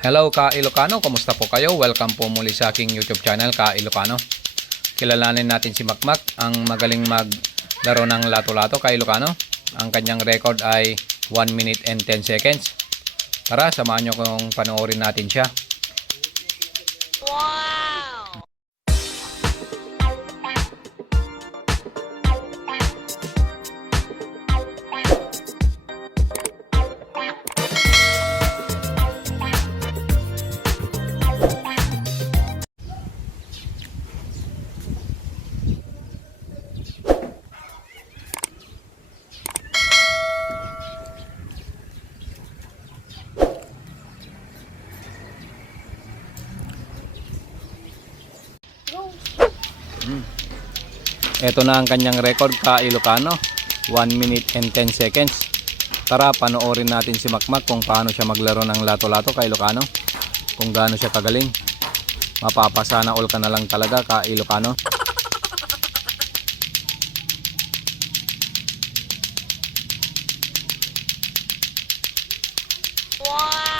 Hello ka Ilocano, kumusta po kayo? Welcome po muli sa aking YouTube channel ka Ilocano. Kilalanin natin si Makmak, ang magaling maglaro ng lato-lato ka Ilocano. Ang kanyang record ay 1 minute and 10 seconds. Tara, samahan nyo kung panoorin natin siya. Wow! Ito na ang kanyang record ka Ilocano, 1 minute and 10 seconds. Tara, panoorin natin si Makmak kung paano siya maglaro ng lato-lato ka Ilocano. Kung gaano siya kagaling. Mapapasana all ka na lang talaga ka Ilocano. Wow!